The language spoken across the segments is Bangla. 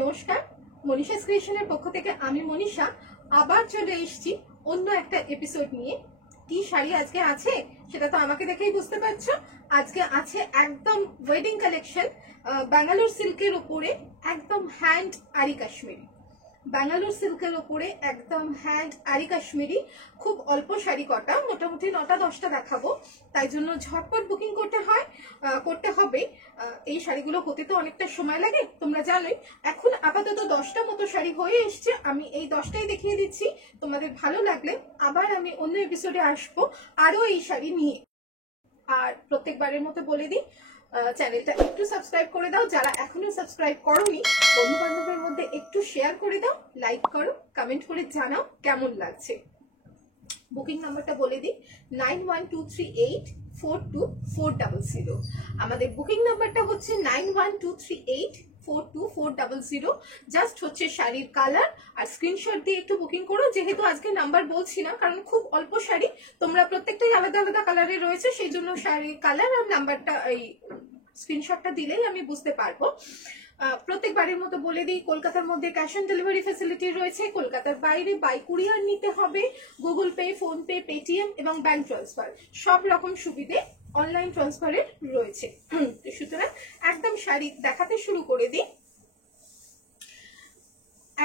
নমস্কার, মনীষা ক্রিয়েশনের পক্ষ থেকে আমি মনীষা আবার চলে এসেছি অন্য একটা এপিসোড নিয়ে। কি শাড়ি আজকে আছে সেটা তো আমাকে দেখেই বুঝতে পারছো। আজকে আছে একদম ওয়েডিং কালেকশন, ব্যাঙ্গালোর সিল্কের উপরে একদম হ্যান্ড আরি কাশ্মীরি। ব্যাঙ্গালোর সিল্কের উপরে একদম হ্যান্ড আরি কাশ্মীরি। খুব অল্প শাড়ি কটা, মোটামুটি 9টা-10টা দেখাবো, তাই জন্য ঝটপট বুকিং করতে হবে। এই শাড়িগুলো হতে তো অনেকটা সময় লাগে, তোমরা জানোই। এখন আপাতত 10টা মতো শাড়ি হয়ে এসছে, আমি এই 10টাই দেখিয়ে দিচ্ছি। তোমাদের ভালো লাগলে আবার আমি অন্য এপিসোডে আসবো আরো এই শাড়ি নিয়ে। আর প্রত্যেকবারের মতো বলে দিই, চ্যানেলটা একটু সাবস্ক্রাইব করে দাও, যারা এখনো সাবস্ক্রাইব করোনি বন্ধু বান্ধবের মধ্যে একটু শেয়ার করে দাও, লাইক করো, কমেন্ট করে জানাও কেমন লাগছে। বুকিং নাম্বারটা বলে দিই 9123842400। আমাদের বুকিং নাম্বারটা হচ্ছে 9123842400। জাস্ট হচ্ছে শাড়ির কালার আর স্ক্রিনশট দিয়ে একটু বুকিং করো। যেহেতু আজকে নাম্বার বলছি না, কারণ খুব অল্প শাড়ি, তোমরা প্রত্যেকটাই আলাদা আলাদা কালারে রয়েছে, সেই জন্য শাড়ির কালার আর নাম্বারটা এই স্ক্রিনশটটা দিলেই আমি বুঝতে পারবো। প্রত্যেকবারের মতো বলে দিই, কলকাতার মধ্যে ক্যাশ অন ডেলিভারি ফ্যাসিলিটি রয়েছে। কলকাতার বাইরে বাই কুরিয়ার নিতে হবে। Google pay, phone pay, Paytm এবং ব্যাংক ট্রান্সফার সব রকম সুবিধে অনলাইন ট্রান্সফারের রয়েছে। সুতরাং একদম শাড়ি দেখাতে শুরু করে দিই।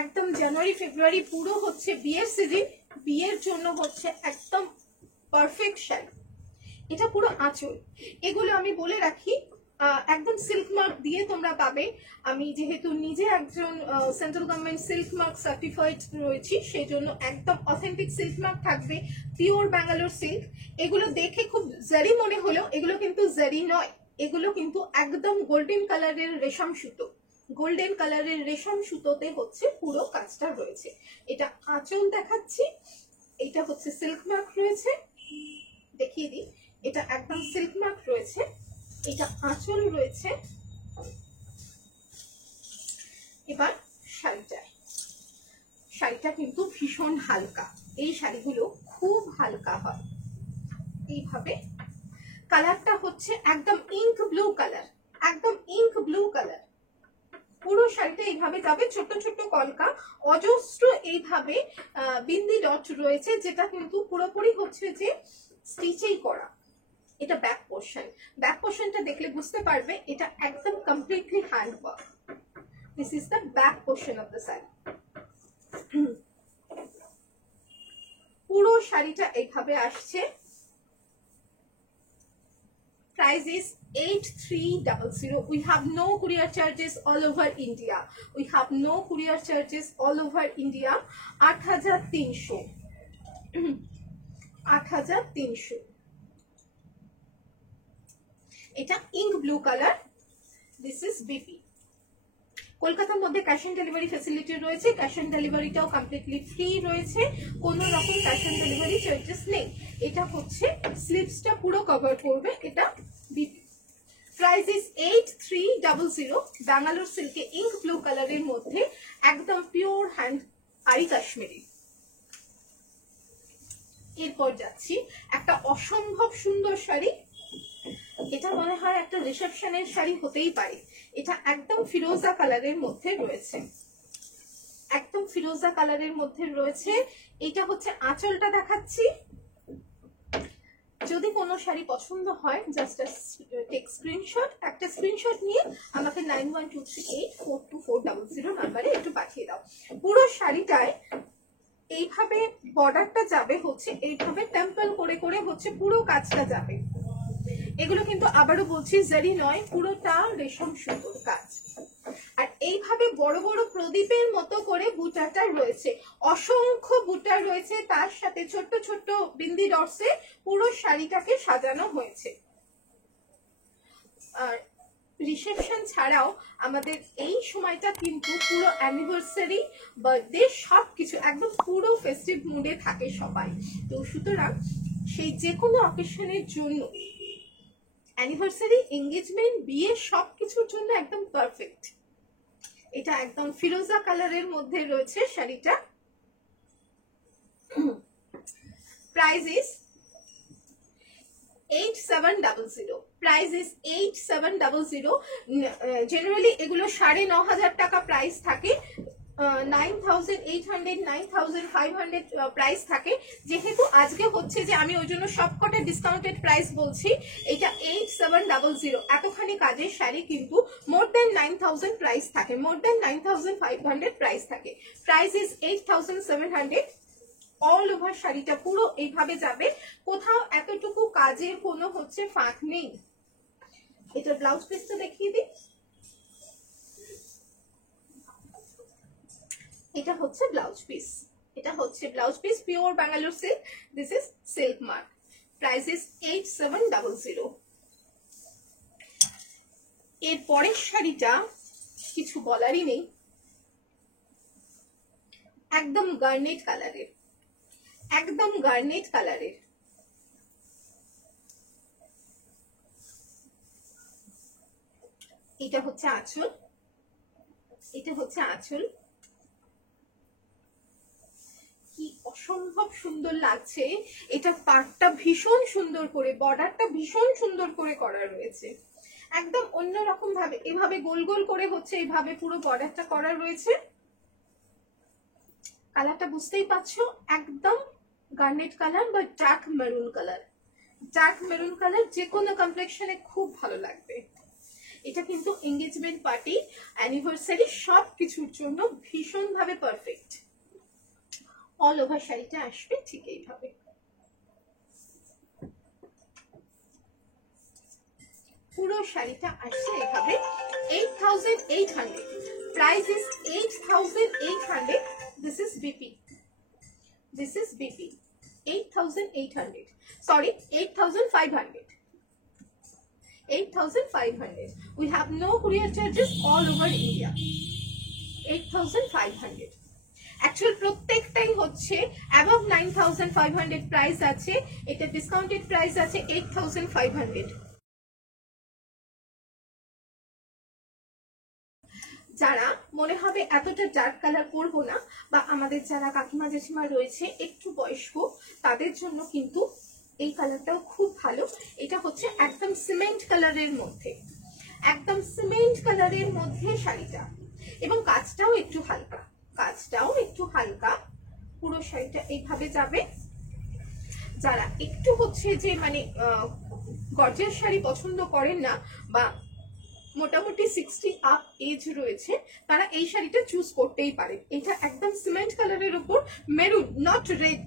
একদম জানুয়ারি ফেব্রুয়ারি পুরো হচ্ছে বিয়ের সিজন, বিয়ের জন্য হচ্ছে একদম পারফেক্ট শাড়ি। এটা পুরো আঁচল, এগুলো আমি বলে রাখি একদম সিল্ক মার্ক দিয়ে তোমরা পাবে। আমি যেহেতু নিজে একজন central government silk mark certified রয়েছি, সেই জন্য একদম অথেন্টিক সিল্ক মার্ক থাকবে, পিওর ব্যাঙ্গালোর সিল্ক। এগুলো দেখে খুব জারি মনে হলেও এগুলো কিন্তু জারি নয়, এগুলো কিন্তু একদম গোল্ডেন কালারের রেশম সুতো। গোল্ডেন কালারের রেশম সুতোতে হচ্ছে পুরো কাজটা রয়েছে। এটা আঁচল দেখাচ্ছি, এটা হচ্ছে সিল্ক মার্ক রয়েছে, দেখিয়ে দিই। এটা একদম সিল্ক মার্ক রয়েছে, এটা আঁচল রয়েছে। এবার শাড়িটা কিন্তু ভীষণ হালকা, এই শাড়িগুলো খুব হালকা হয়। এইভাবে কালারটা হচ্ছে একদম ইঙ্ক ব্লু কালার, একদম ইঙ্ক ব্লু কালার। পুরো শাড়িটা এইভাবে যাবে, ছোট ছোট কলকা, অজস্র এইভাবে বিন্দি ডট রয়েছে, যেটা কিন্তু পুরোপুরি হচ্ছে যে স্টিচেই করা। এটা ব্যাক পোর্শন, ব্যাক পোর্শনটা দেখলে বুঝতে পারবে এটা একদম completely hand work. This is the back portion of the sari. পুরো শাড়িটা এইভাবে আসছে। Price is 8300. We have no courier charges all over India. We have no courier charges all over India. 8300. 8300. এটা ink blue colour. This is BP. কলকাতার মধ্যে ক্যাশ অন ডেলিভারি ফ্যাসিলিটি রয়েছে, ক্যাশ অন ডেলিভারিটাও কমপ্লিটলি ফ্রি রয়েছে, কোনো রকম ক্যাশ অন ডেলিভারি চার্জেস নেই। এটা হচ্ছে স্লিভসটা পুরো কভার করবে, এটা বিপি। Price is 8300। ব্যাঙ্গালোর সিল্কে ইঙ্ক ব্লু কালারের মধ্যে একদম পিওর হ্যান্ড আরি কাশ্মীরি। এরপর যাচ্ছি একটা অসম্ভব সুন্দর শাড়ি। এটা মনে হয় একটা রিসেপশনের শাড়ি হতেই পারে। এটা একদম ফিরোজা কালারের মধ্যে রয়েছে, একদম ফিরোজা কালারের মধ্যে রয়েছে। এটা হচ্ছে আঁচলটা দেখাচ্ছি। যদি কোনো শাড়ি পছন্দ হয় জাস্ট টেক স্ক্রিনশট, একটা স্ক্রিনশট নিয়ে আমাকে 9123842400 নাম্বারে একটু পাঠিয়ে দাও। পুরো শাড়িটায় এইভাবে বর্ডারটা যাবে হচ্ছে এইভাবে টেম্পল করে করে হচ্ছে পুরো কাজটা যাবে। এগুলো কিন্তু আবারও বলছি জারি নয়, পুরোটা রেশম সুতোর কাজ। আর এইভাবে বড় বড় প্রদীপের মতো করে বুটাটা রয়েছে, অসংখ্য বুটা রয়েছে, তার সাথে ছোট্ট ছোট্ট বিন্দি ডটসে পুরো শাড়িটাকে সাজানো হয়েছে। আর রিসেপশন ছাড়াও আমাদের এই সময়টা কিন্তু পুরো অ্যানিভার্সারি, বার্থডে সবকিছু একদম পুরো ফেস্টিভ মুডে থাকে সবাই। তো সুতরাং সেই যে কোনো অকেশনের জন্য, অ্যানিভার্সারি, এঙ্গেজমেন্ট, বিয়ে সবকিছুর জন্য একদম পারফেক্ট। এটা একদম ফিরোজা কালারের মধ্যে রয়েছে শাড়িটা। Price is 8700, price is 8700। Generally এগুলো 9,500 টাকা প্রাইস থাকে, 9,800 9,500 প্রাইস থাকে। যেহেতু আজকে হচ্ছে যে আমি ওই জন্য সবকটা ডিসকাউন্টেড প্রাইস বলছি। এটা 8700, এতখানি কাজের শাড়ি কিন্তু মোর দেন 9,000 প্রাইস থাকে, মোর দেন 9,500 প্রাইস থাকে। Price is 8,700। অল ওভার শাড়িটা পুরো এইভাবে যাবে, কোথাও এতটুকু কাজের কোনো হচ্ছে ফাঁক নেই। এটা ব্লাউজ পিসটা দেখিয়ে দিই। এটা হচ্ছে ব্লাউজ পিস, এটা হচ্ছে blouse piece, pure Bangalore silk. This is silk mark. Price is 8700। এর পরের শাড়িটা কিছু বলারই নেই, একদম গার্নেট কালারের, একদম গার্নেট কালারের। এটা হচ্ছে আঁচল, এটা হচ্ছে আঁচল। কি অসম্ভব সুন্দর লাগছে। এটা পাড়টা ভীষণ সুন্দর করে, বর্ডারটা ভীষণ সুন্দর করে করা রয়েছে, একদম অন্যরকম ভাবে এভাবে গোল গোল করে হচ্ছে এইভাবে পুরো বর্ডারটা করা রয়েছে। কালারটা বুঝতেই পারছো, একদম গার্নেট কালার বা dark maroon colour. Dark maroon colour যে কোনো কমপ্লেক্সনে খুব ভালো লাগবে। এটা কিন্তু এঙ্গেজমেন্ট পার্টি, অ্যানিভার্সারি সব কিছুর জন্য ভীষণ ভাবে পারফেক্ট। অল ওভার শাড়িটা আসবে ঠিক এইভাবে। পুরো শাড়িটা আসছে এইভাবে। 8,800, price is 8,800। This is BP, this is BP. 8,800, sorry 8,500, 8,500। We have no courier charges all over India. 8,500। Actual প্রত্যেকটাই হচ্ছে অ্যাবভ 9,500 প্রাইস আছে। এটা ডিসকাউন্টেড প্রাইস আছে 8,500। যারা মনে হবে এতটা ডার্ক কালার করবো না, বা আমাদের যারা কাকিমা জেঠিমা রয়েছে একটু বয়স্ক, তাদের জন্য কিন্তু এই কালারটাও খুব ভালো। এটা হচ্ছে একদম সিমেন্ট কালারের মধ্যে, একদম সিমেন্ট কালারের মধ্যে শাড়িটা, এবং কাজটাও একটু হালকা, কাজটাও একটু হালকা। পুরো শাড়িটা এইভাবে যাবে। যারা একটু হচ্ছে যে মানে গর্জিয়াস শাড়ি পছন্দ করেন না, বা মোটামুটি 60 আপ এজ রয়েছে, তারা এই শাড়িটা চুজ করতেই পারে। এটা একদম সিমেন্ট কালারের উপর মেরুন, নট রেড,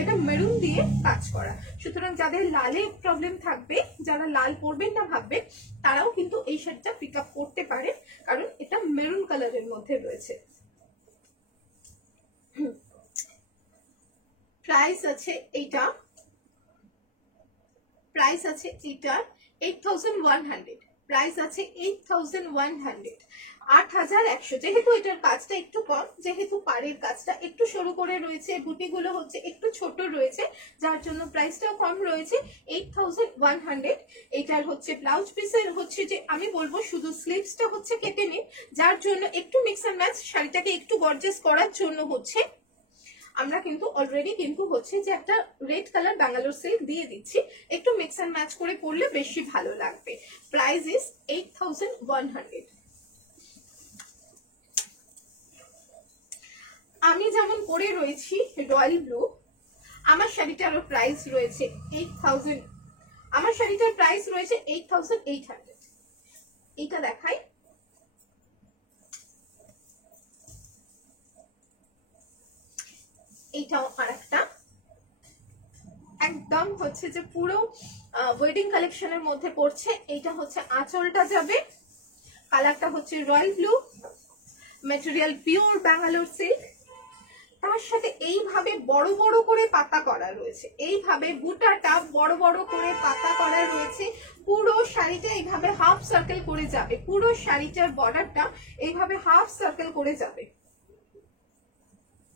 এটা মেরুন দিয়ে কাজ করা। সুতরাং যাদের লালে প্রবলেম থাকবে, যারা লাল পরবেন না ভাববে, তারাও কিন্তু এই শাড়িটা পিক আপ করতে পারে, কারণ এটা মেরুন কালারের মধ্যে রয়েছে। প্রাইস আছে এইটা, প্রাইস আছে এইটা 8,100, প্রাইস আছে 8,100, 8,100। যেহেতু এটার কাজটা একটু কম, যেহেতু পাড়ের কাজটা একটু সরু করে রয়েছে, বুটিগুলো হচ্ছে একটু ছোট রয়েছে, যার জন্য প্রাইসটাও কম রয়েছে 8,100। এটার হচ্ছে ব্লাউজ পিসের হচ্ছে যে আমি বলবো শুধু স্লিভসটা হচ্ছে কেটে নিন, যার জন্য একটু মিক্স অ্যান্ড ম্যাচ, শাড়িটাকে একটু গর্জিয়াস করার জন্য হচ্ছে আমরা কিন্তু অলরেডি কিন্তু হচ্ছে যে একটা রেড কালার ব্যাঙ্গালোর সিল্ক দিয়ে দিচ্ছি, একটু মিক্স অ্যান্ড ম্যাচ করে পরলে বেশি ভালো লাগবে। Price is 8,100। আমি যেমন পরে রয়েছি রয়্যাল ব্লু, আমার শাড়িটারও প্রাইস রয়েছে 8,000, আমার শাড়িটার প্রাইস রয়েছে 8,800। এটা দেখাই, এইটাও আরেকটা একদম হচ্ছে যে পুরো ওয়েডিং কালেকশনের মধ্যে পড়ছে। এইটা হচ্ছে আঁচলটা যাবে, কালারটা হচ্ছে royal blue, material pure Bangalore silk. তার সাথে এইভাবে বড় বড় করে পাতা করা রয়েছে, এইভাবে বুটাটা বড় বড় করে পাতা করা রয়েছে। পুরো শাড়িটা এইভাবে হাফ সার্কেল করে যাবে, পুরো শাড়িটার বর্ডারটা এইভাবে হাফ সার্কেল করে যাবে,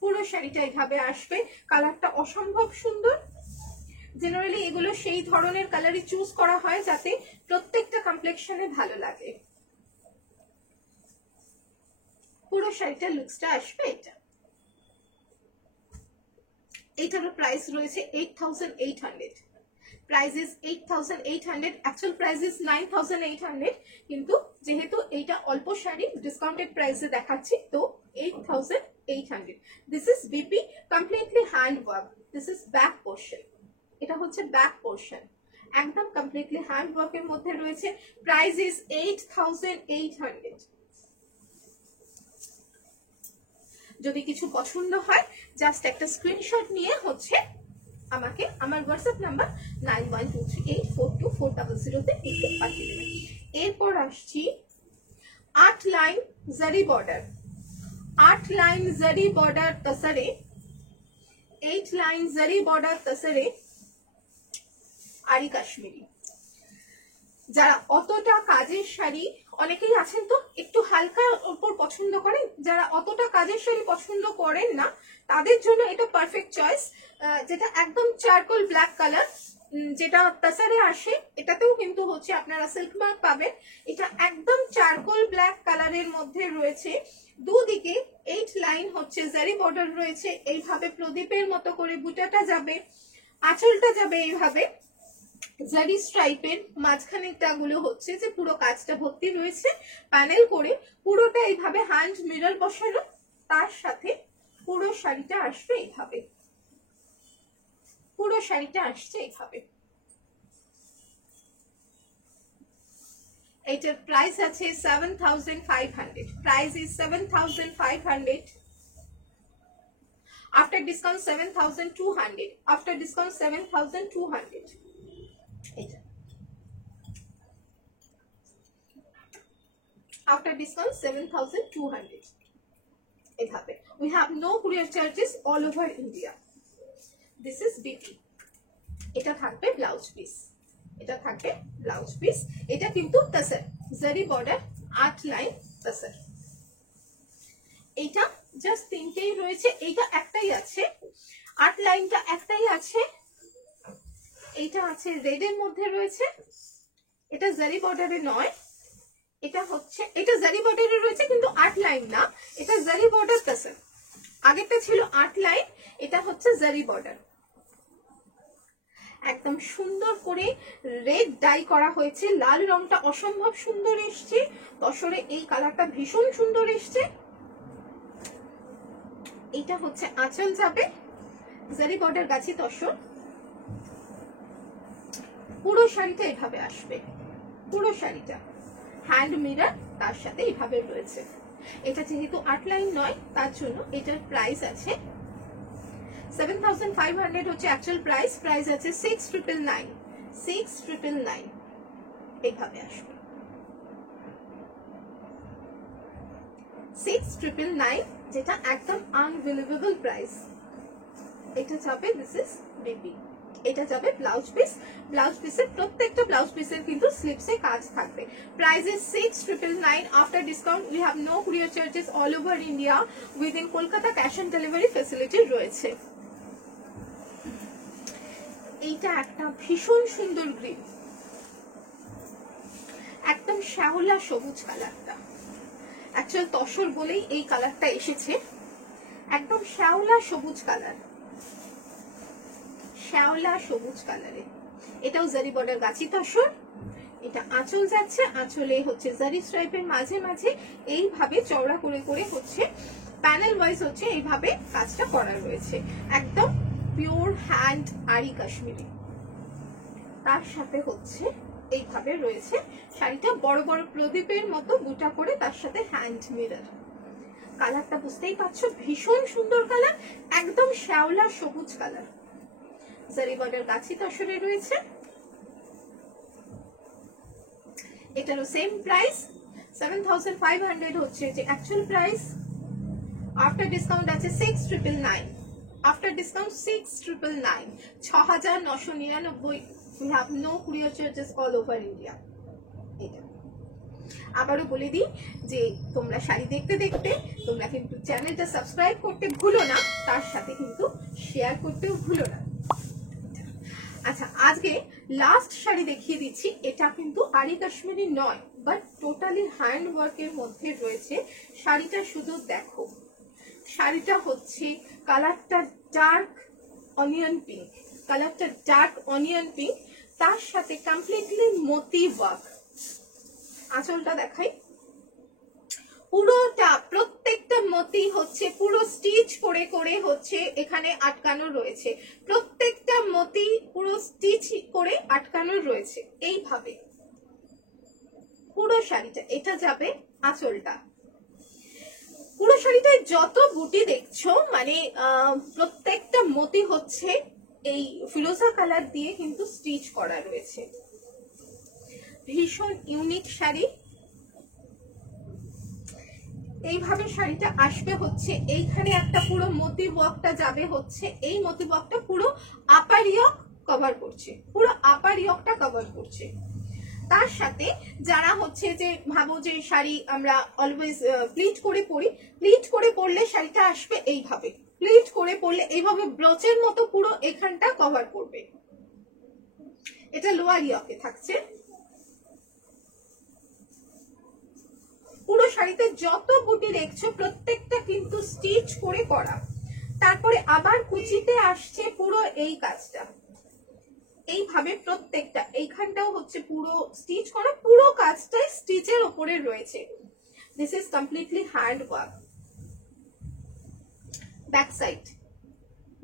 পুরো শাড়িটা এইভাবে আসবে। কালারটা অসম্ভব সুন্দর। জেনারেলি এগুলো সেই ধরনের কালারই চুজ করা হয় যাতে প্রত্যেকটা কমপ্লেক্সনে ভালো লাগে। পুরো শাড়িটার লুকসটা আসবে এটা। এটারও প্রাইস রয়েছে 8,800, price is 8800, actual price is 9800, কিন্তু যেহেতু এইটা অল্প শাড়ি ডিসকাউন্টেড প্রাইসে দেখাচ্ছি তো 8800। This is BP, completely hand work. This is back portion, এটা হচ্ছে ব্যাক পোর্শন, একদম কমপ্লিটলি হ্যান্ড ওয়ার্কের মধ্যে রয়েছে। Price is 8800। যদি কিছু পছন্দ হয় জাস্ট একটা স্ক্রিনশট নিয়ে হচ্ছে আমাকে আমার হোয়াটসঅ্যাপ নাম্বার 9123842400 তে পিকআপ পাঠিয়ে দেবেন। এরপর আসছি 8 লাইন জারি বর্ডার, 8 লাইন জারি বর্ডার তসরে, 8 লাইন জারি বর্ডার তসরে আরি কাশ্মীরি। যারা অতটা কাজের শাড়ি, অনেকেই আছেন তো একটু হালকা উপর পছন্দ করেন, যারা অতটা কাজের শাড়ি পছন্দ করেন না তাদের জন্য এটা পারফেক্ট চয়েস। যেটা একদম চারকোল ব্ল্যাক কালার, যেটা তাসারে আসে, এটাতেও কিন্তু হচ্ছে আপনারা সিল্ক মার্ক পাবেন। এটা একদম চারকোল ব্ল্যাক কালারের মধ্যে রয়েছে, দুদিকে 8 লাইন হচ্ছে জারি বর্ডার রয়েছে, এইভাবে প্রদীপের মতো করে বুটাটা যাবে, আঁচলটা যাবে এইভাবে জারি স্ট্রাইপের, মাঝখানেরটা গুলো হচ্ছে যে পুরো কাজটা ভর্তি রয়েছে প্যানেল করে, পুরোটা এইভাবে হ্যান্ড মিরর বসানো, তার সাথে পুরো শাড়িটা আসবে এইভাবে, পুরো শাড়িটা আসছে এইভাবে। এটার প্রাইস আছে 7500, price is 7500, after discount 7200, after discount 7200। এটা after discount 7200 এইভাবে। we have no courier charges all over India. this is BP। এটা থাকবে ব্লাউজ পিস, এটা থাকবে ব্লাউজ পিস। এটা কিন্তু তাসার জারি বর্ডার 8 লাইন তাসার। এইটা জাস্ট তিনটেই রয়েছে, এইটা একটাই আছে, 8 লাইনটা একটাই আছে। এইটা আছে রেড এর মধ্যে রয়েছে, এটা জারি বর্ডারে নয়, এটা হচ্ছে এটা জারি বর্ডারে রয়েছে কিন্তু 8 লাইন না, এটা জারি বর্ডার তাসার। আগেরটা ছিল 8 লাইন, এটা হচ্ছে জারি বর্ডার। একদম সুন্দর করে রেড ডাই করা হয়েছে, লাল রংটা অসম্ভব সুন্দর এসছে, তসরে এই কালারটা ভীষণ সুন্দর এসছে। এটা হচ্ছে আঁচল যাবে জারি বর্ডার গাছি তসর, পুরো শাড়িটা এভাবে আসবে, পুরো শাড়িটা হ্যান্ড মিরর তার সাথে এইভাবে রয়েছে। এটা যেহেতু 8 লাইন নয় তার জন্য এটার প্রাইস আছে 7500 হচ্ছে অ্যাকচুয়াল প্রাইস, প্রাইস আছে 6999, 6999 এইভাবে আসবে, 6999 যেটা একদম আনবিলিভেবল প্রাইস। এটা যাবে দিস ইজ বেবি, এটা যাবে ব্লাউজ পিস। ব্লাউজ পিসের প্রত্যেকটা ব্লাউজ পিসের কিন্তু স্লিপসে কাজ থাকবে। Price is 6999, after discount we have no courier charges all over India, within Kolkata cash on delivery facility রয়েছে। এইটা একটা ভীষণ সুন্দর গ্রিন, একদম শ্যাওলা সবুজ কালারটা, অ্যাকচুয়াল তসর বলেই এই কালারটা এসেছে, একদম শ্যাওলা সবুজ কালার, শ্যাওলা সবুজ কালারে। এটাও জারি বর্ডার গাছি তসর। এটা আঁচল যাচ্ছে, আঁচলে হচ্ছে জারি স্ট্রাইপের মাঝে মাঝে এইভাবে চওড়া করে করে হচ্ছে প্যানেল ওয়াইজ হচ্ছে এইভাবে কাজটা করা রয়েছে, একদম পিওর হ্যান্ড আরি কাশ্মীরি। তার সাথে হচ্ছে এইভাবে রয়েছে শাড়িটা বড় বড় প্রদীপের মতো বুটা করে, তার সাথে হ্যান্ড মিরর। কালারটা বুঝতেই পারছো ভীষণ সুন্দর কালার, একদম শ্যাওলা সবুজ কালার, জারি বর্ডার গাছি তসরে রয়েছে। এটারও সেম প্রাইস 7500 হচ্ছে যে অ্যাকচুয়াল প্রাইস, আফটার ডিসকাউন্ট আছে 6999, after discount 6999, 6999। we have no courier charges all over India। এটা আবারও বলে দিই যে তোমরা শাড়ি দেখতে দেখতে তোমরা কিন্তু চ্যানেলটা সাবস্ক্রাইব করতে ভুলো না, তার সাথে কিন্তু শেয়ার করতেও ভুলো না। আচ্ছা, আজকে লাস্ট শাড়ি দেখিয়ে দিচ্ছি, এটা কিন্তু আরি কাশ্মীরি নয় বাট টোটালি হ্যান্ড ওয়ার্কের মধ্যে রয়েছে। শাড়িটা শুধু দেখো, শাড়িটা হচ্ছে কালারটা ডার্ক অনিয়ন পিঙ্ক, কালারটা ডার্ক অনিয়ন পিঙ্ক, তার সাথে কমপ্লিটলি মতি ওয়ার্ক। আঁচলটা দেখাই, পুরোটা প্রত্যেকটা মতি হচ্ছে পুরো স্টিচ করে করে হচ্ছে এখানে আটকানো রয়েছে, প্রত্যেকটা মতি পুরো স্টিচ করে আটকানো রয়েছে এইভাবে পুরো শাড়িটা। এটা যাবে আঁচলটা। পুরো শাড়িটায় যত বুটি দেখছো মানে প্রত্যেকটা মতি হচ্ছে এই ফিরোজা কালার দিয়ে কিন্তু স্টিচ করা রয়েছে। ভীষণ ইউনিক শাড়ি। এইভাবে শাড়িটা আসবে হচ্ছে, এইখানে একটা পুরো মতি ওয়ার্কটা যাবে হচ্ছে, এই মতি ওয়ার্কটা পুরো আপার ইয়ক কভার করছে, পুরো আপার ইয়কটা কভার করছে। তার সাথে যারা হচ্ছে যে ভাবো যে শাড়ি আমরা অলওয়েজ প্লিট করে পরি, প্লিট করে পরলে শাড়িটা আসবে এইভাবে, প্লিট করে পরলে এইভাবে ব্রোচের মতো পুরো এখানটা কভার করবে। এটা লোয়ার ইয়কে থাকছে। পুরো শাড়িতে যত বুটি দেখছো প্রত্যেকটা কিন্তু স্টিচ করে করা। তারপরে আবার কুচিতে আসছে পুরো এই কাজটা, এইভাবে প্রত্যেকটা এইখানটাও হচ্ছে পুরো স্টিচ করা, পুরো কাজটাই স্টিচের উপরে রয়েছে। This is completely hand work. Back side,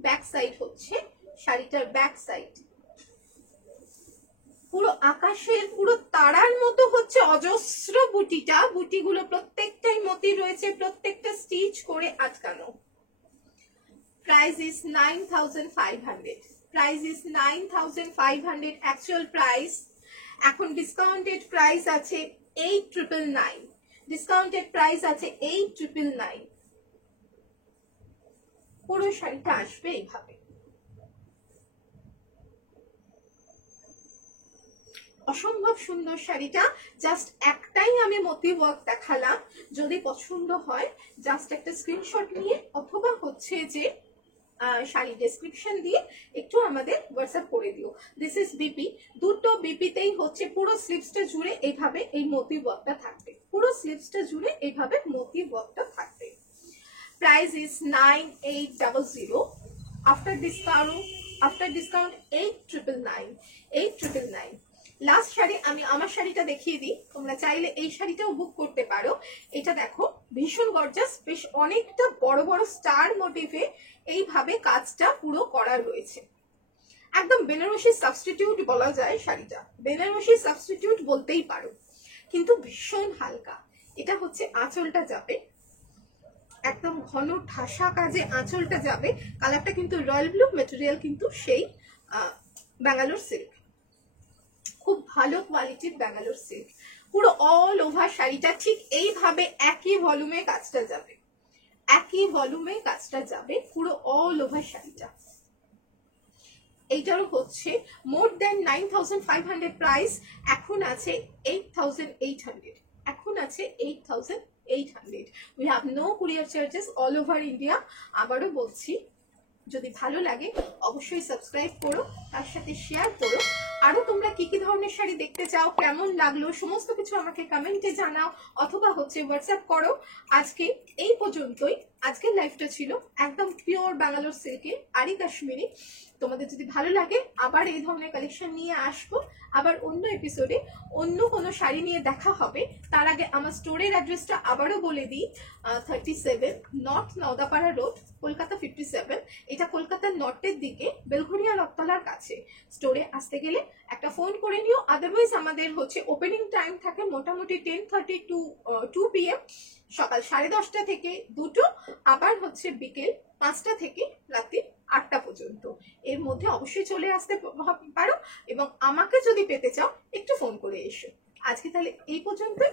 back side হচ্ছে শাড়িটার ব্যাক সাইড, পুরো আকাশের পুরো তারার মতো হচ্ছে অজস্র বুটিটা, বুটিগুলো প্রত্যেকটাই মতি রয়েছে, প্রত্যেকটা স্টিচ করে আটকানো। Price is 9500, price is 9500 actual price. এখন ডিসকাউন্টেড প্রাইস আছে 8999, ডিসকাউন্টেড প্রাইস আছে 8999। পুরো শাড়িটা আসবে এইভাবে। অসম্ভব সুন্দর শাড়িটা। জাস্ট একটাই আমি মতি ওয়ার্ক দেখালাম, যদি পছন্দ হয় জাস্ট একটা স্ক্রিনশট নিয়ে অথবা হচ্ছে যে শাড়ি ডেসক্রিপশন দিয়ে একটু আমাদের হোয়াটসঅ্যাপ করে দিও। দিস ইজ বিপি, দুটো বিপিতেই হচ্ছে পুরো স্লিভসটা জুড়ে এইভাবে এই মতি ওয়ার্কটা থাকবে, পুরো স্লিভসটা জুড়ে এইভাবে মতি ওয়ার্কটা থাকবে। Price is 9800, after discount 8999। Last sari আমি আমার শাড়িটা দেখিয়ে দিই, তোমরা চাইলে এই শাড়িটাও বুক করতে পারো। এটা দেখো ভীষণ গর্জাস, বেশ অনেকটা বড় বড় স্টার মোটিভে এইভাবে কাজটা পুরো করা রয়েছে। একদম বেনারসি সাবস্টিটিউট বলা যায় শাড়িটা, বেনারসি সাবস্টিটিউট বলতেই পারো, কিন্তু ভীষণ হালকা। এটা হচ্ছে আঁচলটা যাবে, একদম ঘন ঠাসা কাজে আঁচলটা যাবে। কালারটা কিন্তু রয়্যাল ব্লু, মেটেরিয়াল কিন্তু সেই ব্যাঙ্গালোর সিল্ক, খুব ভালো কোয়ালিটির ব্যাঙ্গালোর সিল্ক। পুরো অল ওভার শাড়িটা ঠিক এইভাবে একই ভলিউমে কাজটা যাবে, একই ভলিউমে কাজটা যাবে পুরো অল ওভার শাড়িটা। এইটারও হচ্ছে মোর দেন 9500 প্রাইস, এখন আছে 8800, এখন আছে 8800। We have no courier charges all over India. আবারও বলছি, যদি ভালো লাগে অবশ্যই সাবস্ক্রাইব করো, তার সাথে শেয়ার করো। আরো তোমরা কি কি ধরনের শাড়ি দেখতে চাও, কেমন লাগলো সমস্ত কিছু আমাকে কমেন্টে জানাও অথবা হচ্ছে হোয়াটসঅ্যাপ করো। আজকে এই পর্যন্তই, আজকের লাইফটা ছিল একদম পিওর ব্যাঙ্গালোর সিল্কে আরি কাশ্মীরি। তোমাদের যদি ভালো লাগে আবার এই ধরনের কালেকশন নিয়ে আসবো, আবার অন্য এপিসোডে অন্য কোনো শাড়ি নিয়ে দেখা হবে। তার আগে আমার স্টোরের অ্যাড্রেসটা আবারও বলে দিই, 37 নর্থ নওদাপাড়া রোড, কলকাতা 57। এটা কলকাতার নর্থের দিকে বেলঘরিয়া রথতলার কাছে। স্টোরে আসতে গেলে একটা ফোন করে নিও, আদারওয়াইজ আমাদের হচ্ছে ওপেনিং টাইম থাকে মোটামুটি 10:30 to 2 PM, সকাল 10:30 থেকে 2টো, আবার হচ্ছে বিকেল 5টা থেকে রাত্রি 8টা পর্যন্ত। এর মধ্যে অবশ্যই চলে আসতে পারো এবং আমাকে যদি পেতে চাও একটু ফোন করে এসো। আজকে তাহলে এই পর্যন্তই।